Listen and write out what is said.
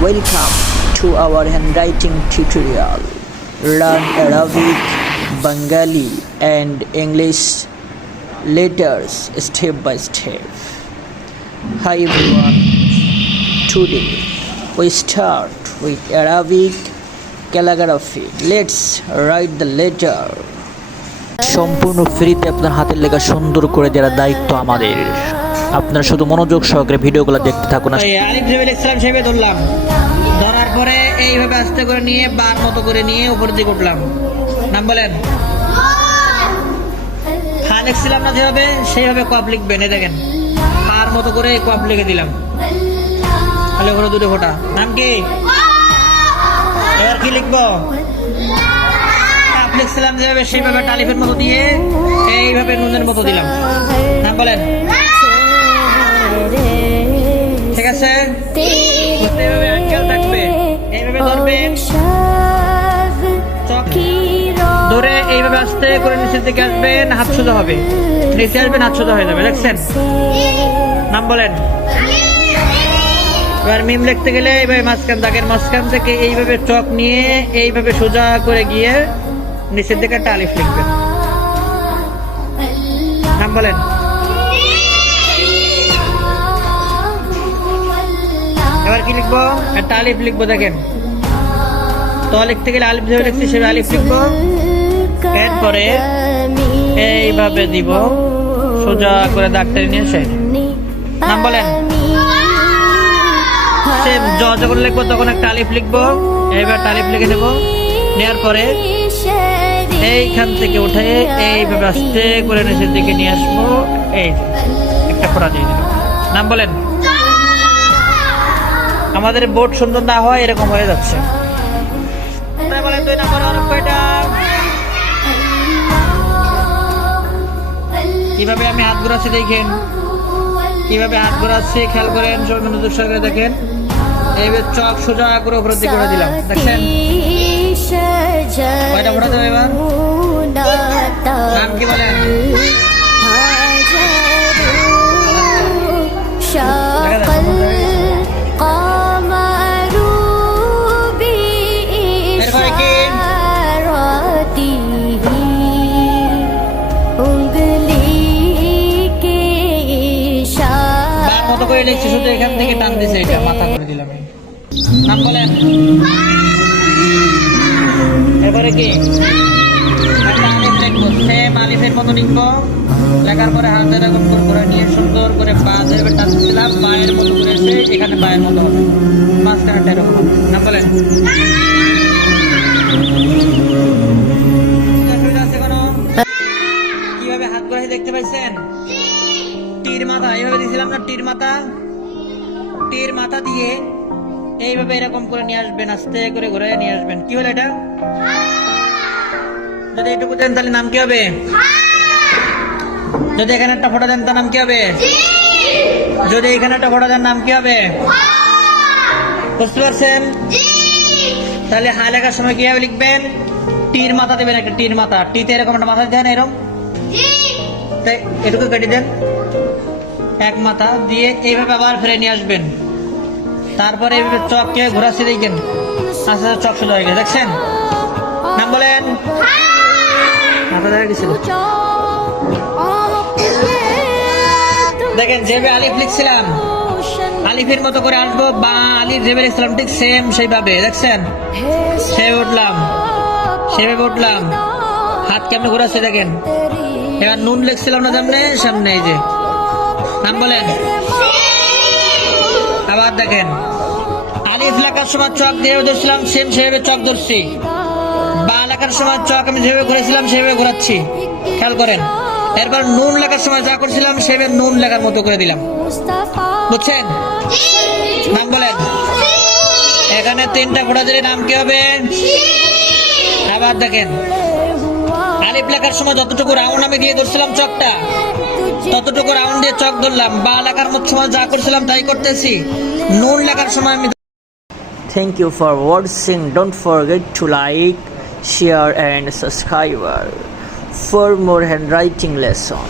Welcome to our handwriting tutorial. Learn Arabic, Bengali and English letters step by step. Hi everyone. Today we start with Arabic calligraphy. Let's write the letter. সম্পূর্ণ ফ্রিতে আপনার হাতের লেখা সুন্দর করে দেওয়ার দায়িত্ব আমাদের আপনারা শুধু মনোযোগ সহকারে ভিডিওগুলো দেখতে থাকুন। আলিফ ভেবে লিখছিলাম সেভাবে ধরলাম। ধরার পরে এইভাবে আস্তে করে নিয়ে বার মতো করে নিয়ে উপর দিকে উঠলাম। নাম বলেন। হা লিখছিলাম না যেভাবে, সেইভাবে কপ লিখবেন, এই দেখেন। বার মতো করে কপ লিখে দিলাম। তাহলে ওখানে দুটো ফোটা। নাম কি? এবার কি লিখব? কাপ লিখছিলাম যেভাবে, সেইভাবে টালিফের মতো দিয়ে এইভাবে নুনের মতো দিলাম। নাম বলেন। আস্তে করে নিচের দিকে আসবেন, হাত সোজা হবে। নিচে আসবেন, হাত সোজা হয়ে যাবে, দেখছেন? নাম বলেন। এবার মিম লিখতে গেলে এইভাবে মাঝখান, দাগের মাঝখান থেকে এইভাবে চক নিয়ে এইভাবে সোজা করে গিয়ে নিচের দিকে একটা আলিফ লিখবেন। নাম বলেন। এবার কি লিখব? একটা আলিফ লিখব, দেখেন। তো লিখতে গেলে আলিফ যেভাবে লিখছি, সেভাবে আলিফ লিখব। এরপরে এইভাবে দিব। সোজা করে দাগটা নিয়ে শেষ নাম বলেন। সে জ যখন লিখব, তখন একটা আলিফ লিখব। এইবার আলিফ লিখে দেবো। নেওয়ার পরে এইখান থেকে উঠে এইভাবে আস্তে করে নিচের দিকে নিয়ে আসব। এই একটা ফোড়া দিয়ে দিলাম। নাম বলেন। আমাদের বোর্ড সুন্দর না হয়, এরকম হয়ে যাচ্ছে। কীভাবে আমি হাত ঘোরাচ্ছি দেখেন। কীভাবে হাত ঘোরাচ্ছি খেয়াল করেন সব মনোযোগ সহকারে দেখেন। এইভাবে চক সোজা করে উপরে দিকে করে দিলাম দেখছেন? কয়টা দেবে এবার? নাম কি বলেন? করে লিখছি শুধু এখান থেকে টান দিছে এটা, মাথা করে দিলাম নাম বলেন। এবারে কি? সুন্দর করে পা টান পায়ের মতো এখানে পায়ের মতো হবে। মাঝখানে এরকম হবে। নাম? কীভাবে হাত ঘোরাই দেখতে পাইছেন? তীর মাথা এইভাবে দিয়েছিলাম না তীর মাথা তীর মাথা দিয়ে এইভাবে এরকম করে নিয়ে আসবেন আস্তে করে ঘুরে নিয়ে আসবেন। কি হলো এটা? যদি এটুকু দেন তাহলে নাম কি হবে? যদি এখানে একটা ফটো দেন তার নাম কি হবে? যদি এখানে একটা ফটো দেন নাম কি হবে? বুঝতে পারছেন? তাহলে হা লেখার সময় কীভাবে লিখবেন? টির মাথা দেবেন একটা টির মাথা। টিতে এরকম একটা মাথা দেন এরকম এটুকু কেটে দেন। এক মাথা দিয়ে এইভাবে আবার ফিরে নিয়ে আসবেন। তারপরে এইভাবে চককে ঘোরাচ্ছি দেখবেন আস্তে আস্তে চক সোজা হয়ে গেছে, দেখছেন? নাম বলেন। দেখেন, যেভাবে আলিফ লিখছিলাম, আলিফের মতো করে আসব বা আলিফ যেভাবে লিখছিলাম, ঠিক সেম সেইভাবে, দেখছেন? সেভাবে উঠলাম সেভাবে উঠলাম। হাত কেমন ঘোরাচ্ছে দেখেন? এবার নুন লিখছিলাম না সামনে সামনে এই যে। নাম বলেন। আবার দেখেন। আলিফ লেখার সময় চক দিয়ে ধরছিলাম সেম সেভাবে চক ধরছি। বা লেখার সময় চক আমি যেভাবে ঘুরেছিলাম সেভাবে ঘোরাচ্ছি। খেয়াল করেন। এরপর নুন লেখার সময় যা করছিলাম, সেভাবে নুন লেখার মতো করে দিলাম। বুঝছেন? নাম বলেন। এখানে তিনটা ফোটা দিলে নাম কি হবে? আবার দেখেন। আলিফ লেখার সময় যতটুকু রাউন্ড আমি দিয়ে ধরছিলাম চকটা, ততটুকু রাউন্ড দিয়ে চক ধরলাম। বা লেখার মতো সময় যা করছিলাম তাই করতেছি। নুন লেখার সময় আমি thank you for for don't forget to like share and subscriber for more handwriting lesson.